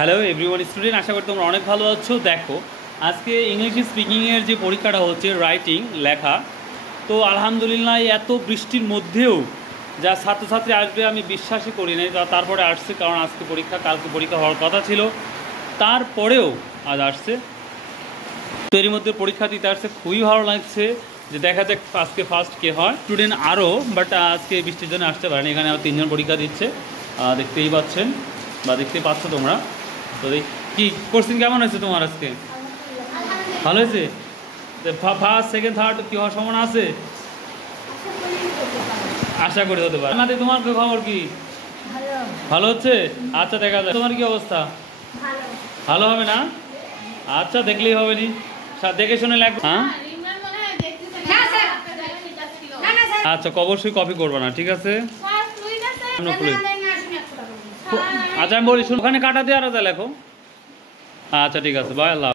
Hello everyone student, আশা করি তোমরা অনেক ভালো আছো। দেখো আজকে ইংলিশ স্পিকিংয়ের যে পরীক্ষাটা হচ্ছে, রাইটিং লেখা, তো আলহামদুলিল্লাহ এত বৃষ্টির মধ্যেও যা ছাত্রছাত্রী আসবে আমি বিশ্বাসই করি নাই, তারপরে আসছে। কারণ আজকে পরীক্ষা, কালকে পরীক্ষা হওয়ার কথা ছিল, তারপরেও আজ আসছে। তো এর মধ্যে পরীক্ষা দিতে আসছে, খুবই ভালো লাগছে যে দেখা যাক আজকে ফার্স্ট কে হয়। স্টুডেন্ট আরও, বাট আজকে বৃষ্টির জন্য আসতে পারেনি। এখানে আর 3 জন পরীক্ষা দিচ্ছে, দেখতেই পাচ্ছেন বা দেখতেই পাচ্ছ তোমরা। তো কি কোশ্চেন কেমন হয়েছে তোমার আজকে? ভালো হয়েছে? ফার্স্ট সেকেন্ড থার্ড কি হওয়ার সম্ভাবনা আছে? আশা করি হতে পারে। আমাদের তোমার খবর কি? ভালো হচ্ছে? আচ্ছা, দেখা যায়। তোমার কি অবস্থা? ভালো হবে না? আচ্ছা, দেখলেই হবে নি, দেখে শুনে লাগবে। হ্যাঁ আচ্ছা, অবশ্যই কপি করবে না, ঠিক আছে? আচ্ছা, আমি বলি, ওখানে কাটা দিয়ে আর লেখো। আচ্ছা ঠিক আছে, বাই, আল্লাহ।